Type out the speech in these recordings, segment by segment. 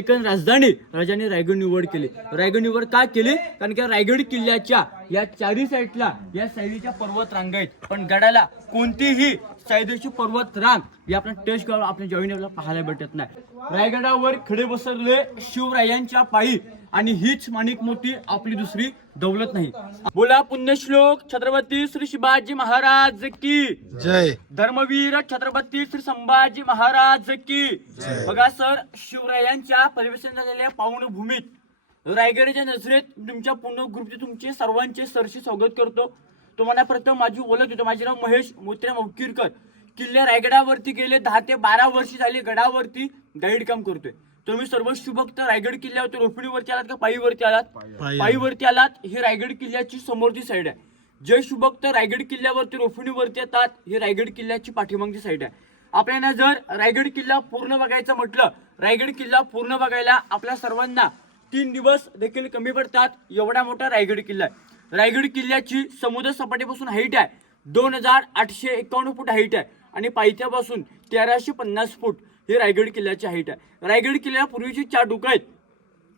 डेक्कन राजधानी राजाने रायगड निवड केली. रायगड निवड का केली? कारण की रायगड किल्ल्याच्या या चारी साईडला या साईडच्या पर्वत रांगा पण गडाला कोणतीही साईडची पर्वत रांग ही आपण टेस्ट करून आपल्या जॉईन पाहायला भेटत नाही. रायगडावर खडे बसरले शिवरायांच्या पायी. आणि हीच माणिक मोठी आपली दुसरी दौलत नाही. बोला पुण्यश्लोक छत्रपती श्री शिवाजी महाराज की. जय. धर्मवीर छत्रपती श्री संभाजी महाराज की. बघा सर शिवरायांच्या परिवेशन झालेल्या पावनभूमीत रायगडच्या नजरेत तुमच्या पूर्ण ग्रुपचे तुमचे सर्वांचे सरशी स्वागत करतो. तुम्हाला प्रथम माझी ओळख देतो. माझे नाव महेश मोत्रे मौकीरकर किल्ले रायगडावरती गेले दहा ते बारा वर्ष झाली गडावरती गाईड काम करतोय तुम्ही सर्व शुभक्त रायगड किल्ल्यावरती रोपणीवरती आलात का पायीवरती आलात? पायी. पायीवरती आलात ही रायगड किल्ल्याची समोरची साईड आहे. जे शुभक्त रायगड किल्ल्यावरती रोपणीवरती येतात ही रायगड किल्ल्याची पाठीमागची साईड आहे. आपल्याला जर रायगड किल्ला पूर्ण बघायचं म्हटलं रायगड किल्ला पूर्ण बघायला आपल्या सर्वांना तीन दिवस देखील कमी पडतात एवढा मोठा रायगड किल्ला आहे. रायगड किल्ल्याची समुद्र सपाटीपासून हाईट आहे. दोन हजार आठशे एकावन्न फूट हाईट आहे. आणि पायथ्यापासून तेराशे पन्नास फूट ही रायगड किल्ल्याची हाईट आहे. रायगड किल्ल्याला पूर्वीची चार डोकं आहेत.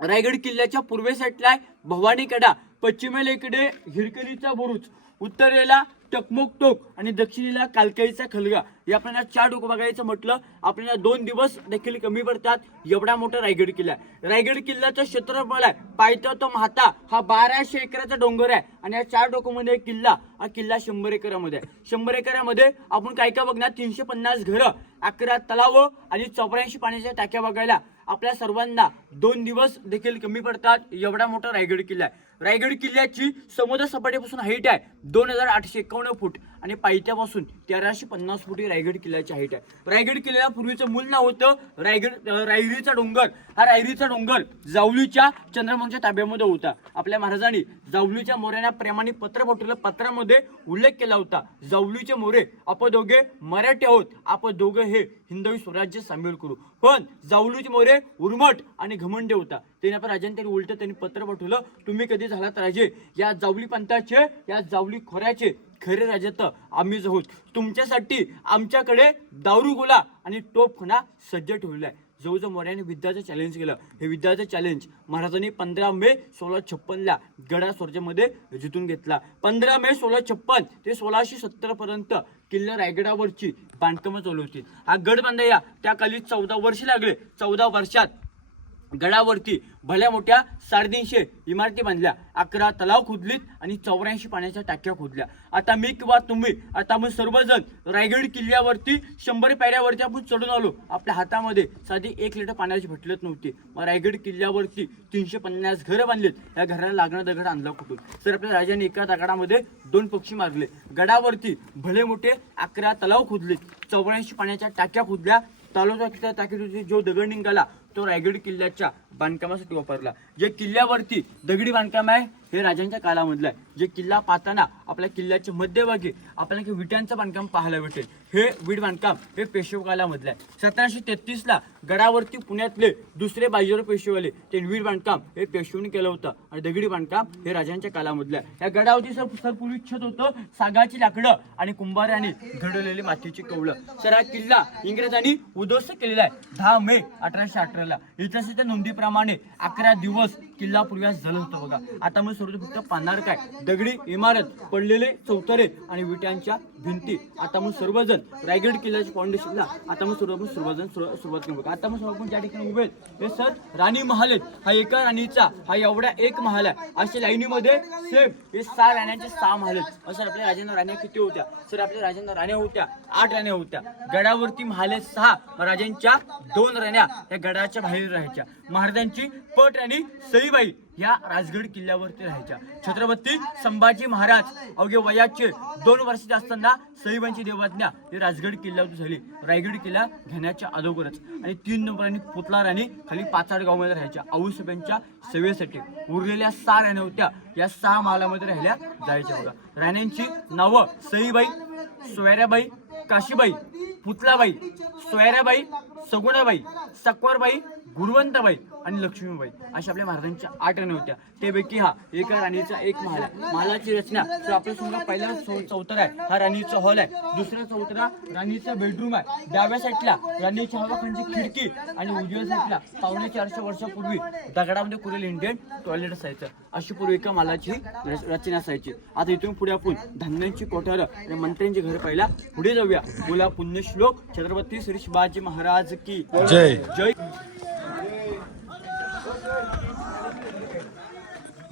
रायगड किल्ल्याच्या पूर्वे साईडला आहे भवानी कडा पश्चिमेला इकडे हिरकणीचा बुरुज उत्तरेला टकमुक टोक आणि दक्षिणेला कालकाईचा खलगा. या आपल्याला चार डोकं बघायचं म्हटलं आपल्याला दोन दिवस देखील कमी पडतात. एवढा मोठा रायगड किल्ला आहे. रायगड किल्ल्याचं क्षेत्रफळ आहे. पायथा तो म्हाता हा बाराशे एकराचा डोंगर आहे. आणि या चार डोकोमध्ये एक किल्ला हा किल्ला शंभर एकरामध्ये आहे. शंभर एकरामध्ये आपण काय काय बघणार? तीनशे पन्नास घरं अकरा तलाव आणि चौऱ्याऐंशी पाण्याच्या टाक्या बघायला. आपल्या सर्वांना दोन दिवस देखील कमी पडतात. एवढा मोठा रायगड किल्ला आहे. रायगड किल्ल्याची समुद्र सपाटीपासून हाईट आहे दोन हजार आठशे एकावन्न फूट आणि पायथ्यापासून तेराशे पन्नास फूट ही रायगड किल्ल्याची हाईट आहे. रायगड किल्ल्याला पूर्वीचं मूल नाव होतं रायगड अं, रायरीचा डोंगर. हा रायरीचा डोंगर जावलीच्या चंद्रमोहनच्या ताब्यामध्ये होता. आपल्या महाराजांनी जावलीच्या मोऱ्यांना प्रेमाने पत्र पाठवलं पत्रामध्ये उल्लेख केला होता. जावलीचे मोरे आपण दोघे मराठी आहोत. आपण दोघे हे हिंदवी स्वराज्य सामील करू. पण जावलीचे मोरे उर्मट आणि घमंडे होता. त्यांनी आपण राजांनी त्यांनी उलट त्यांनी पत्र पाठवलं. तुम्ही कधी झालात राजे. या जावली पंथाचे या जावली खोऱ्याचे खरे राजे तर आम्हीच आहोत. तुमच्यासाठी आमच्याकडे दारू गोला आणि टोपखाना सज्ज ठेवलेला आहे. जवळजवळ मोऱ्याने विद्याचं चॅलेंज केलं. हे विद्याचं चॅलेंज महाराजांनी पंधरा मे सोळा छप्पनला गडा स्वर्जामध्ये जिंकून घेतला. पंधरा मे सोळा छप्पन ते सोळाशे सत्तरपर्यंत किल्ला रायगडावरची बांधकामं चालू होती. हा गड बांधाया त्याखाली चौदा वर्ष लागले. चौदा वर्षात गडावरती भल्या मोठ्या साडेतीनशे इमारती बांधल्या अकरा तलाव खोदलीत आणि चौऱ्याऐंशी पाण्याच्या टाक्या खोदल्या. आता मी किंवा तुम्ही आता आपण सर्वजण रायगड किल्ल्यावरती शंभर पायऱ्यावरती आपण चढून आलो. आपल्या हातामध्ये साधी एक लिटर पाण्याची भेटलत नव्हती. मग रायगड किल्ल्यावरती तीनशे पन्नास घरं बांधलीत. या घराला लागणं दगड आणला कुठून? तर आपल्या राजाने एका दगडामध्ये दोन पक्षी मारले. गडावरती भले मोठे अकरा तलाव खोदले चौऱ्याऐंशी पाण्याच्या टाक्या खोदल्या. तालुक्याच्या टाकीतून जो दगड निघाला तो रायगड किल्ल्याच्या बांधकामासाठी वापरला. जे किल्ल्यावरती दगडी बांधकाम आहे हे राजांच्या काळामधलं आहे. जे किल्ला पाहताना आपल्या किल्ल्याच्या मध्यभागी आपल्याला काही विटांचं बांधकाम पाहायला भेटेल. हे वीट बांधकाम हे पेशवेकालामधलं आहे. सतराशे तेहतीसला गडावरती पुण्यातले दुसरे बाजीराव पेशवेवाले ते वीट बांधकाम हे पेशवेने केलं होतं. आणि दगडी बांधकाम हे राजांच्या कालामधलं आहे. या गडावरती सर सर पूर्वी छत होतं सागाची लाकडं आणि कुंभाराने घडवलेली मातीची कवलं सर हा किल्ला इंग्रजांनी उद्ध्वस्त केलेला आहे. दहा मे अठराशे अठराला. इतिहासाच्या नोंदीप्रमाणे अकरा दिवस किल्ला पूर्वीस झालं होतं बघा. आता मग सर्व फक्त पाहणार काय? दगडी इमारत पडलेले चौतरे आणि विटांच्या भिंती. आता मग सर्वजण रायगड किल्ल्याच्या फाउंडेशनला आता मग सर्व सर्वजण सुरुवात करू आता मग आपण ज्या ठिकाणी उभे हे सर राणी महाल आहेत हा एका राणीचा हा एवढा एक महाल आहे. अशा लाईनीमध्ये सेम हे सहा राण्यांचे सहा महाल आहेत. असं आपल्या राजेंद्र राण्या किती होत्या? सर आपल्या राजेंद्र राण्या होत्या. आठ राण्या होत्या. गडावरती महाल सहा. राजांच्या दोन राण्या या गडाच्या बाहेर राहायच्या. महाराजांची पट राणी सईबाई या राजगड किल्ल्यावरती राहायच्या. छत्रपती संभाजी महाराज अवघे वयाचे दोन वर्षाचे असताना सईबाईंची देवाज्ञा ही राजगड किल्ल्यावरती झाली. रायगड किल्ला घेण्याच्या अगोदरच. आणि तीन नंबरांनी पुतला राणी खाली पाचाड गावमध्ये राहायच्या. आऊसाहेबांच्या सेवेसाठी उरलेल्या सहा राण्या होत्या. या सहा मालामध्ये राहिल्या जायच्या होत्या राण्यांची नावं सईबाई सोयऱ्याबाई काशीबाई पुतलाबाई सोयऱ्याबाई सगुणाबाई सकवारबाई गुरुवंताबाई आणि लक्ष्मीबाई अशा आपल्या महाराजांच्या आठ राणी होत्या. त्यापैकी हा एका राणीचा एक महाल आहे. महालाची रचना तर आपल्या समजा पहिला चौथरा आहे. हा राणीचा हॉल आहे. दुसरा चौथरा राणीचा बेडरूम आहे. डाव्या साईडला राणीच्या हवाखांची खिडकी आणि उजव्या साईडला पावणे चारशे वर्षापूर्वी दगडामध्ये कुरेल इंडियन टॉयलेट असायचं. अशी पूर्वी एका मालाची रचना असायची. आता इथून पुढे आपण धान्यांची कोठारं आणि मंत्र्यांची घर पहिला पुढे जाऊया. बोला पुण्यश्लोक छत्रपती श्री शिवाजी महाराज की जय. जय.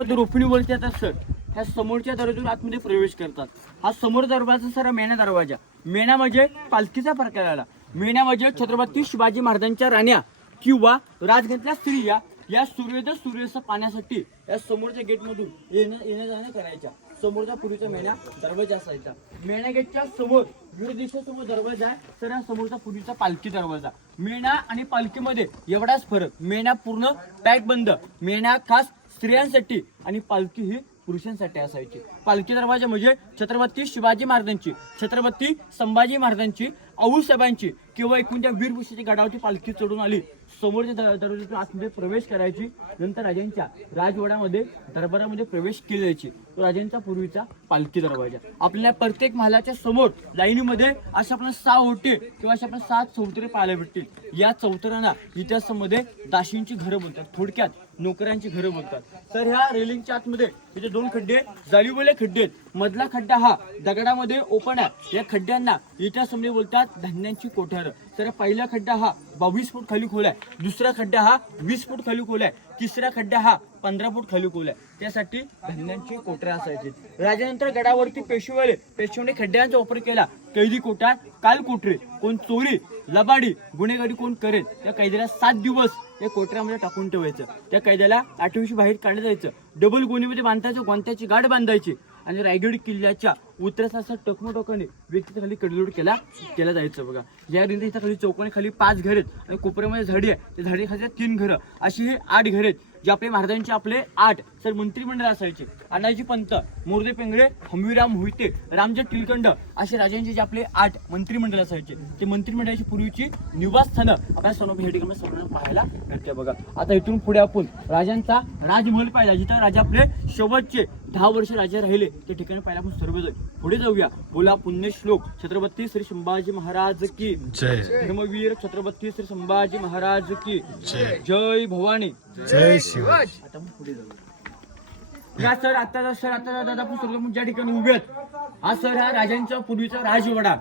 पण रोपणीवरती आता सर ह्या समोरच्या दरवाजातून आतमध्ये प्रवेश करतात. हा समोर दरवाजा सर मेणा दरवाजा. मेणा म्हणजे पालखीचा प्रकार आला. मेणा म्हणजे छत्रपती शिवाजी महाराजांच्या राण्या किंवा राजघातल्या स्त्रिया या सूर्योदय सूर्यास्त पाण्यासाठी या समोरच्या गेटमधून येणं येणं जाणं करायच्या. समोरच्या पूर्वीचा मेणा दरवाजा असायचा. मेण्या गेटच्या समोर विरोध दिशेसमोर दरवाजा आहे तर या समोरचा पूर्वीचा पालखी दरवाजा. मेणा आणि पालखीमध्ये एवढाच फरक. मेण्या पूर्ण पॅक बंद. मेण्या खास स्त्रियांसाठी आणि पालखी ही पुरुषांसाठी असायची. पालखी दरवाजा म्हणजे छत्रपती शिवाजी महाराजांची छत्रपती संभाजी महाराजांची आऊसाहेबांची किंवा एकूण त्या वीरभूषेच्या गडावरती पालखी चढून आली. समोरच्या दरवाजातून आतमध्ये प्रवेश करायची नंतर राजांच्या राजवाड्यामध्ये दरबारामध्ये प्रवेश केली जायची तो राजांचा पूर्वीचा पालखी दरवाजा. आपल्याला प्रत्येक महालाच्या समोर लाईनीमध्ये अशा आपल्याला सहा ओटे किंवा अशा आपल्याला सात चौतरे पाहायला भेटतील. या चौतऱ्यांना इतिहासामध्ये दाशींची घरं बोलतात थोडक्यात नोकऱ्यांची घरं बोलतात. तर ह्या रेलिंगच्या आतमध्ये इथे दोन खड्डे जाळीवले खड्डे आहेत. मधला खड्डा हा दगडामध्ये ओपन आहे. या खड्ड्यांना इतिहासामध्ये बोलतात धान्यांची कोठार. तर पहिला खड्डा हा बावीस फूट खाली खोल आहे. दुसरा खड्डा हा वीस फूट खाली खोल आहे. तिसरा खड्डा हा पंधरा फूट खाली खोल आहे. त्यासाठी धान्यांची कोठार असायची. राजानंतर गडावरती पेशवेले पेशवेने खड्ड्यांचा वापर केला. कैदी कोठार काल कोठरे कोण चोरी लबाडी गुन्हेगारी कोण करेल त्या कैद्याला सात दिवस या कोठऱ्यामध्ये टाकून ठेवायचं. त्या कैद्याला आठवीशी बाहेर काढलं जायचं डबल गोणीमध्ये बांधायचं गोंत्याची गाठ बांधायची? आणि रायगड किल्ल्याच्या उतरस असा टोकमोटोकाने व्यक्तीच्या खाली कडलोड केला केला जायचं बघा. या रिंदा इथं खाली चौकाने खाली पाच घर आहेत. आणि कोपऱ्यामध्ये झाडी आहे. त्या झाडी खाली तीन घरं. अशी हे आठ घर आहेत. जे आपले महाराजांचे आपले आठ सर मंत्रिमंडळ असायचे. अण्णाजी पंत मोरदे पेंगळे हंबीराम मोहिते रामजी टिलकंड असे राजांचे जे आपले आठ मंत्रिमंडळ असायचे. ते मंत्रिमंडळाची पूर्वीची निवासस्थानं आपल्या सर्व या ठिकाणी सर्वांना पाहायला मिळते बघा. आता इथून पुढे आपण राजांचा राजमहल पाहिला जिथं राजा आपले शेवटचे दहा वर्ष राजा राहिले. त्या ठिकाणी पाहिला आपण सर्वजण पुढे जाऊया. बोला पुण्यश्लोक छत्रपती श्री संभाजी महाराज की. जय. धर्मवीर छत्रपती श्री संभाजी महाराज की. जय. जय भवानी. जय शिवाय आता पुढे जाऊ या सर आता सर आता दादा आपण सर्व ज्या ठिकाणी उभे आहेत हा सर हा राजांचा पूर्वीचा राजवाडा.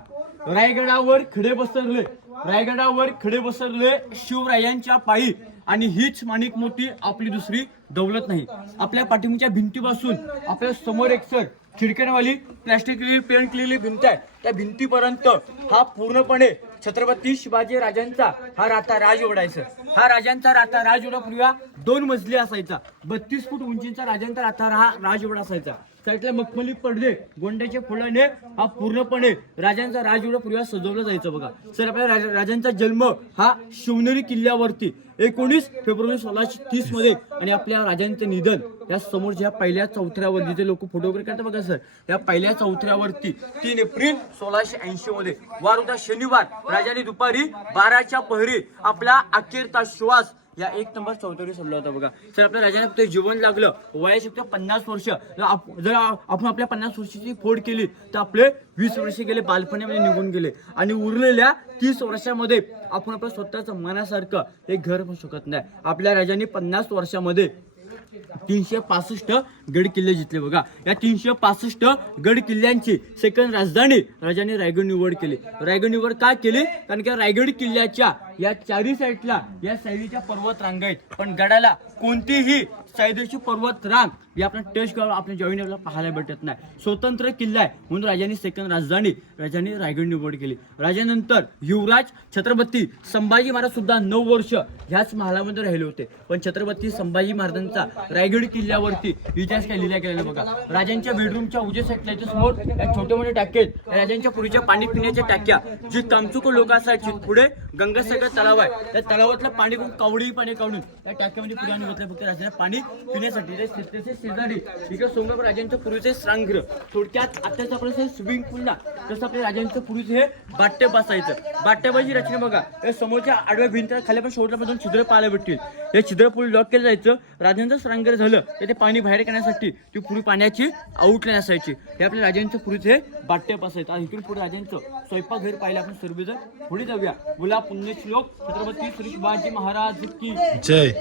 रायगडावर खडे बसरले रायगडावर खडे बसरले शिवरायांच्या पायी. आणि हीच माणिक मोठी आपली दुसरी दौलत नाही. आपल्या पाठीमागच्या भिंतीपासून आपल्यासमोर एक सर खिडक्यांवाली प्लॅस्टिक पेंट केलेली भिंत आहे. त्या भिंतीपर्यंत हा पूर्णपणे छत्रपती शिवाजी राजांचा हा राता राज आहे सर हा राजांचा राता राजवाडा पूर्वी दोन मजली असायचा. बत्तीस फूट उंचीचा राजांचा राता हा राजवाडा असायचा. साईडला मखमली पडदे गोंड्याच्या फुलाने हा पूर्णपणे राजांचा राजवाडा पूर्वी सजवला जायचं बघा. सर आपल्या राज राजांचा जन्म हा शिवनेरी किल्ल्यावरती एकोणीस फेब्रुवारी सोळाशे तीसमध्ये. आणि आपल्या राजांचे निधन या समोरच्या पहिल्या चौथऱ्यावरती जे लोक फोटो वगैरे काढतात बघा सर या पहिल्या चौथऱ्यावरती तीन एप्रिल सोळाशे ऐंशी मध्ये. वार होता शनिवार राजाने दुपारी बाराच्या पहरी आपला अखेरचा श्वास या एक नंबर चौथरी सोडला होता बघा. सर आपल्या राजाने फक्त जीवन लागलं. वय फक्त पन्नास वर्ष. जर आपण आपल्या पन्नास वर्षाची फोड केली तर आपले वीस वर्ष गेले बालपणामध्ये म्हणजे निघून गेले. आणि उरलेल्या तीस वर्षामध्ये आपण आपलं स्वतःचं मनासारखं एक घर पण शकत नाही. आपल्या राजाने पन्नास वर्षामध्ये तीनशे पासष्ट गड किल्ले जिंकले बघा. या तीनशे पासष्ट गड किल्ल्यांची सेकंड राजधानी राजाने रायगड निवड केली. रायगड निवड का केली? कारण की रायगड किल्ल्याच्या या चारी साईडला या साईडच्या पर्वत रांगा आहेत. पण गडाला कोणतीही सायदेशी पर्वत रांग या आपल्या टेस्ट आपल्या जॉईन आपल्याला पाहायला भेटत नाही. स्वतंत्र किल्ला आहे. म्हणून राजांनी सेकंड राजधानी राजांनी रायगड निवड केली. राजानंतर युवराज छत्रपती संभाजी महाराज सुद्धा नऊ वर्ष ह्याच महालामध्ये राहिले होते. पण छत्रपती संभाजी महाराजांचा रायगड किल्ल्यावरती इतिहास काय लिहिला गेलेला बघा. राजांच्या बेडरूमच्या उजे साईडला समोर छोटे मोठे टाके आहेत. राजांच्या पूर्वीच्या पाणी पिण्याच्या टाक्या. जी कामचुक लोक असायची पुढे गंगासागर तलाव आहे. त्या तलावातलं पाणी कोण कावडी पाणी काढून त्या टाक्यामध्ये पुढे आणून घेतलं फक्त राजाने पाणी पिण्यासाठी. शेजारी इकडे आहे राजांच्या पूर्वीचे श्रांगृह थोडक्यात आताच आपलं स्विमिंग पूल ना तसं आपल्या राजांचं पूर्वीचं हे बाट्य बसायचं. बाट्याबाजी रचना बघा. या समोरच्या आडव्या भिंत खाली पण शेवटला दोन छिद्र पाहायला भेटतील. हे छिद्र पूल लॉक केलं जायचं. राजांचं श्रांगर झालं. तर ते पाणी बाहेर करण्यासाठी ती पूर्वी पाण्याची आउटलाईन असायची. हे आपल्या राजांचं हे बाट्य बसायचं. आणि इकडून पुढे राजांचं स्वयंपाकघर पाहिलं आपण सर्वजण पुढे जाऊया. गुलाब पुण्यश्लोक छत्रपती श्री शिवाजी महाराज की. जय.